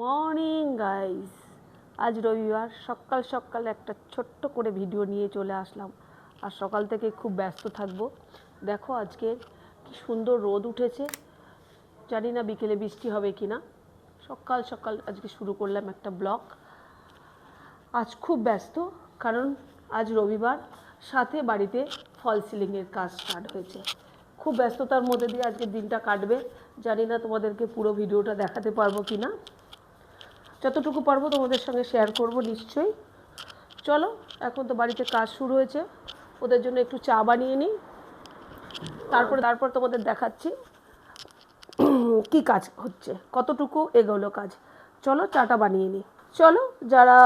Morning guys, আজ রবিবার সকাল সকাল একটা ছোট্ট করে ভিডিও নিয়ে চলে আসলাম। আর সকাল থেকে খুব ব্যস্ত থাকবো। দেখো আজকে কি সুন্দর রোদ উঠেছে, জানি না বিকেলে বৃষ্টি হবে কি না। সকাল সকাল আজকে শুরু করলাম একটা ব্লগ। আজ খুব ব্যস্ত, কারণ আজ রবিবার, সাথে বাড়িতে ফল সিলিংয়ের কাজ স্টার্ট হয়েছে। খুব ব্যস্ততার মধ্যে দিয়ে আজকের দিনটা কাটবে। জানি না তোমাদেরকে পুরো ভিডিওটা দেখাতে পারবো কি না, যতটুকু পারবো তোমাদের সঙ্গে শেয়ার করব নিশ্চয়ই। চলো, এখন তো বাড়িতে কাজ শুরু হয়েছে, ওদের জন্য একটু চা বানিয়ে নিই, তারপর তোমাদের দেখাচ্ছি কি কাজ হচ্ছে, কতটুকু এগোলো কাজ। চলো চাটা বানিয়ে নিই। চলো, যারা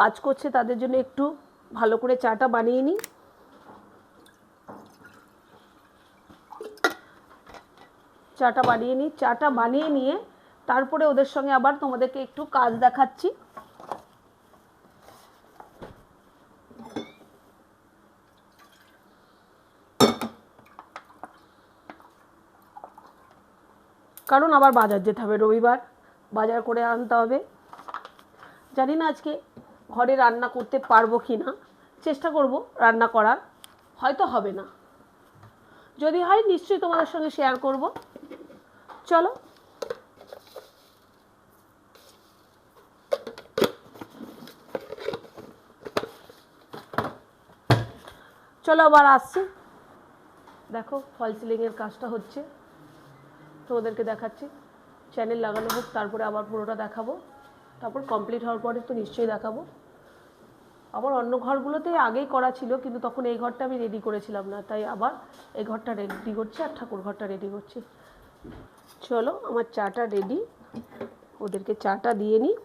কাজ করছে তাদের জন্য একটু ভালো করে চাটা বানিয়ে নিই। চাটা বানিয়ে নিয়ে তারপরে ওদের সঙ্গে আবার তোমাদেরকে একটু কাজ দেখাচ্ছি। কারণ আবার বাজার যেতে হবে, রবিবার বাজার করে আনতে হবে। জানি না আজকে ঘরে রান্না করতে পারবো কি না, চেষ্টা করব রান্না করার, হয়তো হবে না, যদি হয় নিশ্চয়ই তোমাদের সঙ্গে শেয়ার করব। চলো চলো আবার আসছি। দেখো ফল সিলিংয়ের কাজটা হচ্ছে, তোমাদেরকে দেখাচ্ছি। চ্যানেল লাগানো হোক, তারপরে আবার পুরোটা দেখাবো। তারপর কমপ্লিট হওয়ার পরে তো নিশ্চয়ই দেখাবো। আবার অন্য ঘরগুলোতে আগেই করা ছিল, কিন্তু তখন এই ঘরটা আমি রেডি করেছিলাম না, তাই আবার এই ঘরটা রেডি করছি আর ঠাকুর ঘরটা রেডি করছি। চলো, আমার চাটা রেডি, ওদেরকে চাটা দিয়ে নিই।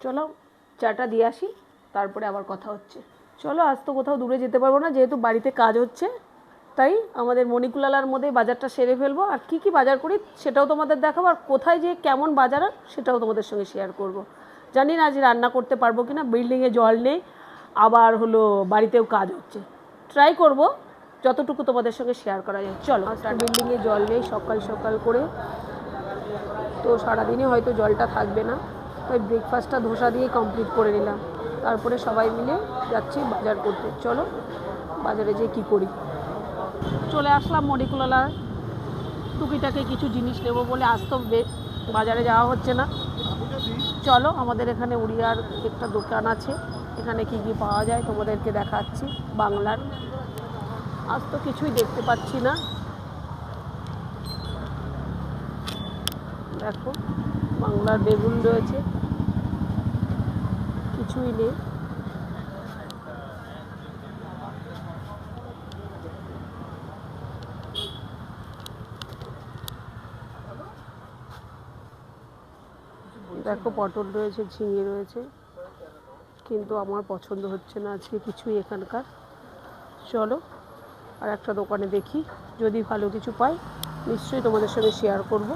চলো চাটা দিয়ে আসি, তারপরে আবার কথা হচ্ছে। চলো, আজ তো কোথাও দূরে যেতে পারবো না, যেহেতু বাড়িতে কাজ হচ্ছে, তাই আমাদের মণিকুলালার মধ্যে বাজারটা সেরে ফেলবো। আর কি কি বাজার করি সেটাও তোমাদের দেখাবো, আর কোথায় যে কেমন বাজার সেটাও তোমাদের সঙ্গে শেয়ার করব। জানি না আজ রান্না করতে পারবো কি না, বিল্ডিংয়ে জল নেই, আবার হলো বাড়িতেও কাজ হচ্ছে। ট্রাই করব যতটুকু তোমাদের সঙ্গে শেয়ার করা যায়। চলো, বিল্ডিংয়ে জল নেই সকাল সকাল করে, তো সারাদিনই হয়তো জলটা থাকবে না, তাই ব্রেকফাস্টটা ধোসা দিয়ে কমপ্লিট করে নিলাম। তারপরে সবাই মিলে যাচ্ছি বাজার করতে। চলো বাজারে যেয়ে কী করি। চলে আসলাম মণিকুলালার, টুকিটাকে কিছু জিনিস নেবো বলে। আজ তো বাজারে যাওয়া হচ্ছে না। চলো, আমাদের এখানে উড়িয়ার একটা দোকান আছে, এখানে কী কী পাওয়া যায় তোমাদেরকে দেখাচ্ছি। বাংলার আজ তো কিছুই দেখতে পাচ্ছি না। দেখো বাংলার বেগুন রয়েছে, কিছুই নেই। দেখো পটল রয়েছে, ঝিঙে রয়েছে, কিন্তু আমার পছন্দ হচ্ছে না আজকে কিছুই এখানকার। চলো আর একটা দোকানে দেখি, যদি ভালো কিছু পাই নিশ্চয়ই তোমাদের সঙ্গে শেয়ার করব।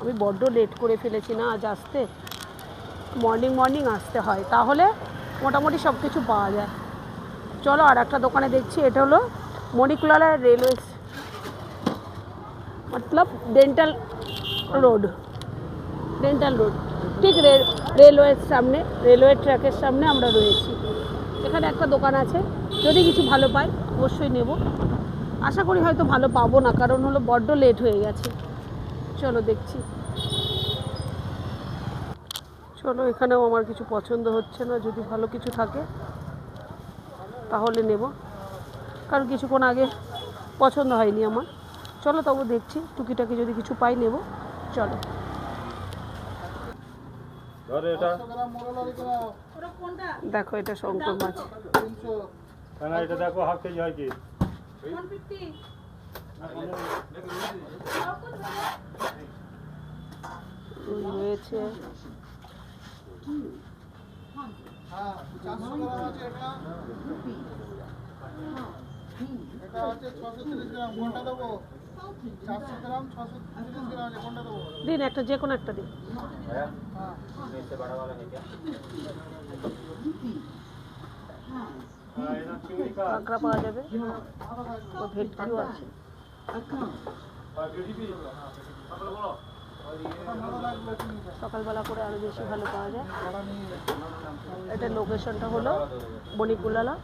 আমি বড্ড লেট করে ফেলেছি না আজ আসতে, মর্নিং আসতে হয়, তাহলে মোটামুটি সব কিছু পাওয়া যায়। চলো আর একটা দোকানে দেখছি, এটা হলো মণিকুলালা রেলওয়ে মতলব ডেন্টাল রোড, ঠিক রেলওয়ের সামনে, রেলওয়ে ট্র্যাকের সামনে আমরা রয়েছি। এখানে একটা দোকান আছে, যদি কিছু ভালো পাই অবশ্যই নেব। আশা করি হয়তো ভালো পাবো না, কারণ হলো বড্ড লেট হয়ে গেছে। চলো দেখছি। চলো, এখানেও আমার কিছু পছন্দ হচ্ছে না, যদি ভালো কিছু থাকে তাহলে নেব, কারণ কিছুক্ষণ আগে পছন্দ হয়নি আমার। চলো তবু দেখছি, টুকিটাকি যদি কিছু পাই নেব। চলো। দেখো এটা শঙ্কর মাছ, এটা দেখো হাফ কেজি হয় কি রয়েছে। হ্যাঁ 400 গ্রাম আছে এটা। এটা আছে 630 গ্রাম, কোনটা দেবো? 400 গ্রাম 630 গ্রাম আছে, কোনটা দেবো? দিন একটা, যে কোনো একটা দিন। হ্যাঁ এটা চিংড়ি কাঠ কাঁকড়া পাওয়া যাবে, ও ভেটকিও আছে। আর বেরিবি তারপরে বলো ভালো লাগলো চিনিটা। সকালবেলা করে আরও বেশি ভালো পাওয়া যায়। বড়া নিয়ে এটার লোকেশনটা হলো মণিকুলালা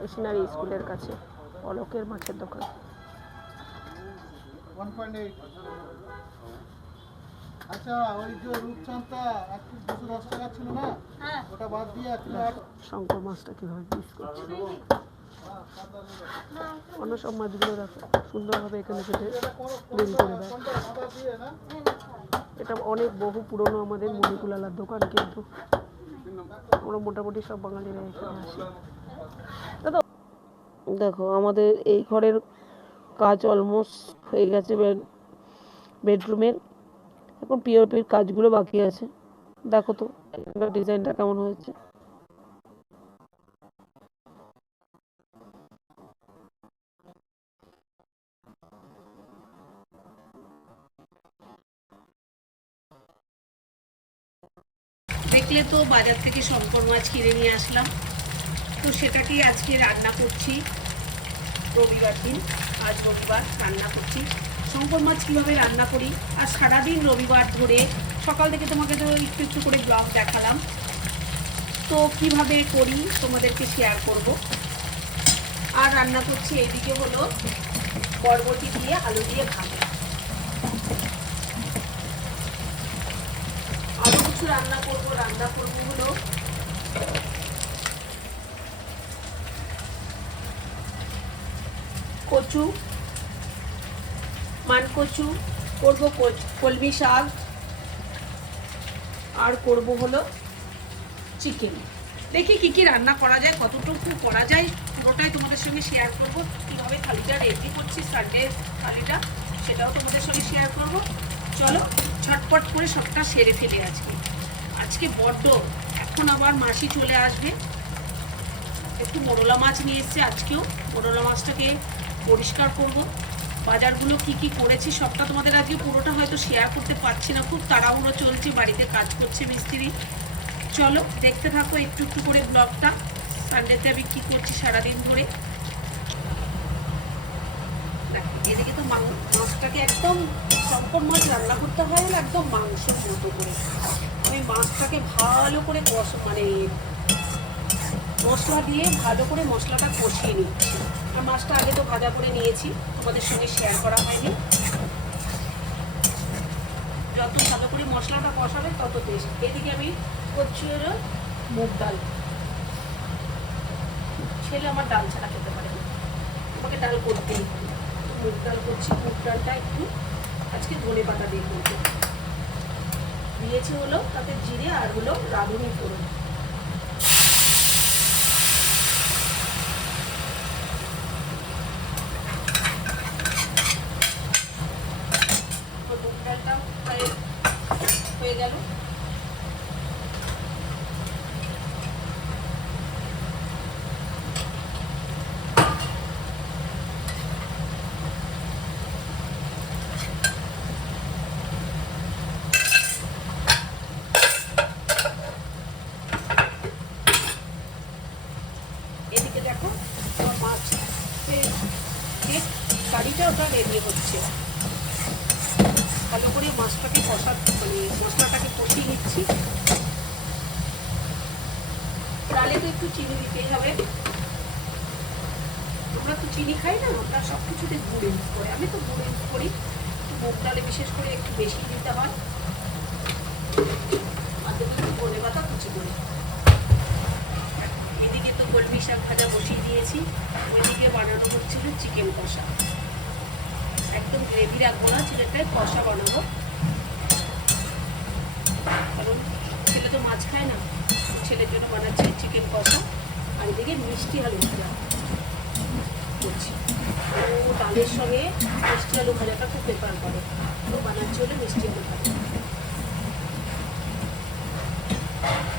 মিশনারি স্কুলের কাছে, অলোকের মাছের দোকান। 1.8। আচ্ছা ওই যে রূপচাঁদটা একটু 210 টাকা ছিল না, ওটা বাদ দিয়ে 1 শঙ্কর মাছটা কীভাবে পিস করছে, অন্য সব মাছগুলো দেখো সুন্দরভাবে এখানে কেটে গ্রিল করে দেয়। কোনটা আদা দিয়ে না? এটা অনেক বহু পুরনো আমাদের মণিকুলালার দোকান, কিন্তু আমরা মোটামুটি সব বাঙালিরা এখানে আসি। দাদা দেখো আমাদের এই ঘরের কাজ অলমোস্ট হয়ে গেছে, বেডরুমের এখন পিওপির কাজগুলো বাকি আছে। দেখো তো এখানকার ডিজাইনটা কেমন হয়েছে। দেখলে তো বাজার থেকে শঙ্কর মাছ কিনে নিয়ে আসলাম, তো সেটাকেই আজকে রান্না করছি। রবিবার দিন, আজ রবিবার রান্না করছি। শঙ্কর মাছ কীভাবে রান্না করি, আর সারাদিন রবিবার ধরে সকাল থেকে তোমাকে তো একটু একটু করে ব্লগ দেখালাম, তো কিভাবে করি তোমাদেরকে শেয়ার করব। আর রান্না করছি এইদিকে হলো বরবটি দিয়ে আলু দিয়ে ভাত। আরও কিছু রান্না করবো হলো কচু, মানকচু করবো, কলমি শাক, আর করব হলো চিকেন। দেখি কি কি রান্না করা যায়, কতটুকু করা যায় পুরোটাই তোমাদের সঙ্গে শেয়ার করব। কীভাবে থালিটা রেডি করছি সানডে থালিটা, সেটাও তোমাদের সঙ্গে শেয়ার করব। চলো ঝটপট করে সবটা সেরে ফেলে আজকে বড্ড, এখন আবার মাসি চলে আসবে, একটু মোরলা মাছ নিয়ে এসছে আজকেও। মোরলা মাছটাকে পরিষ্কার করব। বাজারগুলো কি কি করেছি সবটা তোমাদের আজকে পুরোটা হয়তো শেয়ার করতে পারছি না, খুব তাড়াহুড়ো চলছে, বাড়িতে কাজ করছে মিস্ত্রি। চলো দেখতে থাকো একটু একটু করে ব্লগটা, সানডেতে আমি কী করছি সারাদিন ধরে। এদিকে তো মাছটাকে একদম শঙ্কর মাছ রান্না করতে হয় না একদম মাংসের মতো করে। আমি মাছটাকে ভালো করে মশলা দিয়ে ভালো করে মশলাটা কষিয়ে নিচ্ছি। আর মাছটা আগে তো ভাজা করে নিয়েছি, তোমাদের সঙ্গে শেয়ার করা হয়নি। যত ভালো করে মশলাটা কষাবে তত টেস্ট। এদিকে আমি করছি হলো মুগ ডাল। ছেলে আমার ডাল ছাড়া খেতে পারে না, আমাকে ডাল করতেই হবে। মুগ ডাল করছি, মুগ ডালটা একটু আজকে ধনে পাতা দিয়ে করবো। দিয়েছি হলো তাতে জিরে আর হলো রাঁধুনি ফোড়ন। মুগ ডালটা প্রায় হয়ে গেল। এদিকে দেখো আমার মাছের যে কারিটা ওটা রেডি হচ্ছে। ভালো করে মাছটাকে মশলাটাকে কষিয়ে নিচ্ছি। ডালে তো একটু চিনি দিতেই হবে, আমরা তো চিনি খাই না, আমরা সব কিছুতে গুড় ইউজ করি। আমি তো গুড় ইউজ করি, মুগ ডালে বিশেষ করে একটু বেশি দিতে হয়। আর দেবো একটু ধনে পাতা কুচি করে। এদিকে তো কলমি শাক ভাজা বসিয়ে দিয়েছি, ওইদিকে বানানো হচ্ছিল চিকেন কষা। একদম গ্রেভি রাখবো না, চিকেনটায় কষা বানাবো, কারণ ছেলে তো মাছ খায় না, ছেলের জন্য বানাচ্ছি চিকেন কষা। আর এদিকে মিষ্টি আলু ভাজা করছি। ও ডালের সঙ্গে মিষ্টি আলু ভাজাটা খুব প্রেফার করে, তো বানাচ্ছি হলে মিষ্টি আলু ভাজা।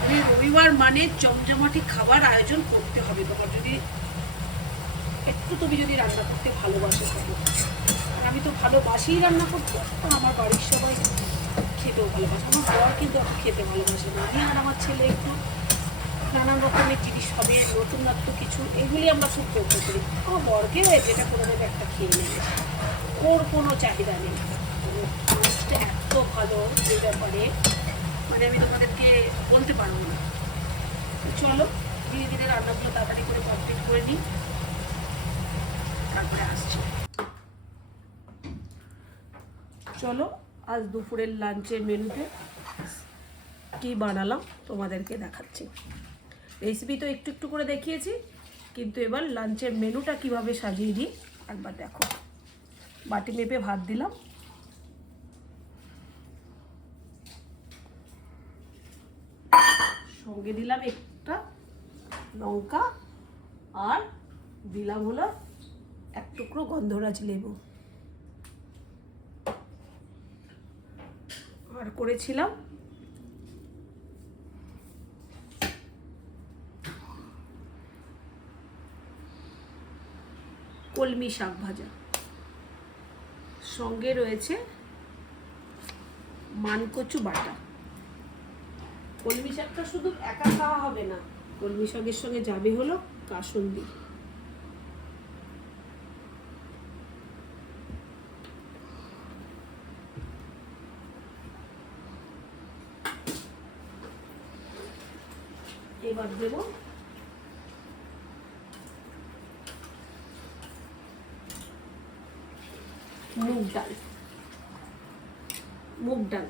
আমি রবিবার মানে জমজমাটি খাবার আয়োজন করতে হবে তোমার, যদি একটু তুমি যদি রান্না করতে ভালোবাসো থাকো। আর আমি তো ভালোবাসিই রান্না করতে, আর আমার বাড়ির সবাই খেতেও ভালোবাসে। আমার বর কিন্তু অত খেতে ভালোবাসে না, আমি আর আমার ছেলে একটু নানান রকমের জিনিস হবে, নতুনত্ব কিছু, এগুলি আমরা খুব করতে করি। আমার বরকে যেটা করে দেবে একটা খেয়ে নেবে, ওর কোনো চাহিদা নেই। মাছটা এত ভালো এই ব্যাপারে, মানে আমি তোমাদেরকে বলতে পারবো না। চলো ধীরে ধীরে রান্নাগুলো তাড়াতাড়ি করে কমপ্লিট করে নিই, তারপরে আসছি। চলো আজ দুপুরের লাঞ্চের মেনুতে কি বানালাম তোমাদেরকে দেখাচ্ছি। রেসিপি তো একটু একটু করে দেখিয়েছি, কিন্তু এবার লাঞ্চের মেনুটা কিভাবে সাজিয়ে দিই একবার দেখো। বাটি মেপে ভাত দিলাম, সঙ্গে দিলাম একটা লঙ্কা, আর দিলাম হলো এক টুকরো গন্ধরাজ লেবু, আর করেছিলাম কলমি শাক ভাজা, সঙ্গে রয়েছে মানকচু বাটা। কলমি শাকটা শুধু একা খাওয়া হবে না, কলমি শাকের সঙ্গে যাবে হলো কাসুন্দি। এবার দেব মুগ ডাল। মুগ ডাল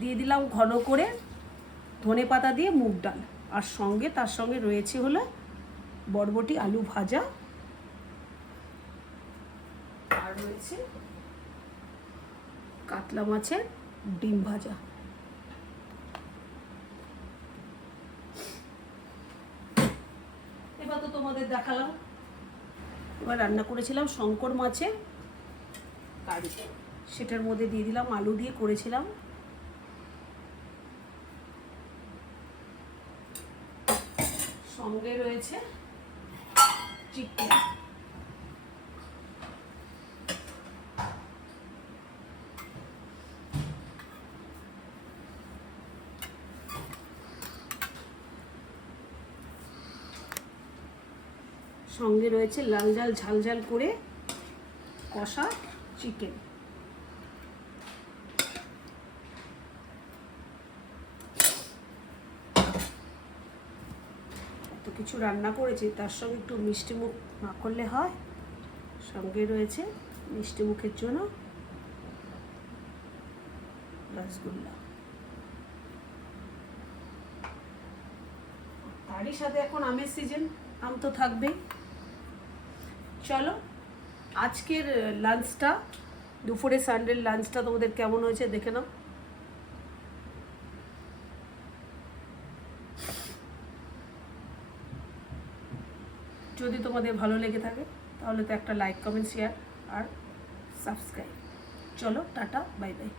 দিয়ে দিলাম ঘন করে ধনে পাতা দিয়ে মুগ ডাল, আর সঙ্গে তার সঙ্গে রয়েছে হলো বরবটি আলু ভাজা, আর রয়েছে কাতলা মাছের ডিম ভাজা। এবার তো তোমাদের দেখালাম। এবার রান্না করেছিলাম শঙ্কর মাছের কারি, সেটার মধ্যে দিয়ে দিলাম আলু দিয়ে করেছিলাম, সঙ্গে রয়েছে চিকেন। সঙ্গে রয়েছে লাল ঝাল ঝাল ঝাল করে কষা চিকেন। এত কিছু রান্না করেছি, তার সঙ্গে একটু মিষ্টি মুখ না করলে হয়। সঙ্গে রয়েছে মিষ্টি মুখের জন্য রসগোল্লা, তারই সাথে এখন আমের সিজন, আম তো থাকবেই। চলো আজকের লাঞ্চটা, দুপুরে সানডের লাঞ্চটা তোমাদের কেমন হয়েছে দেখে নাও। যদি তোমাদের ভালো লেগে থাকে তাহলে তো একটা লাইক, কমেন্ট, শেয়ার আর সাবস্ক্রাইব। চলো টাটা, বাই বাই।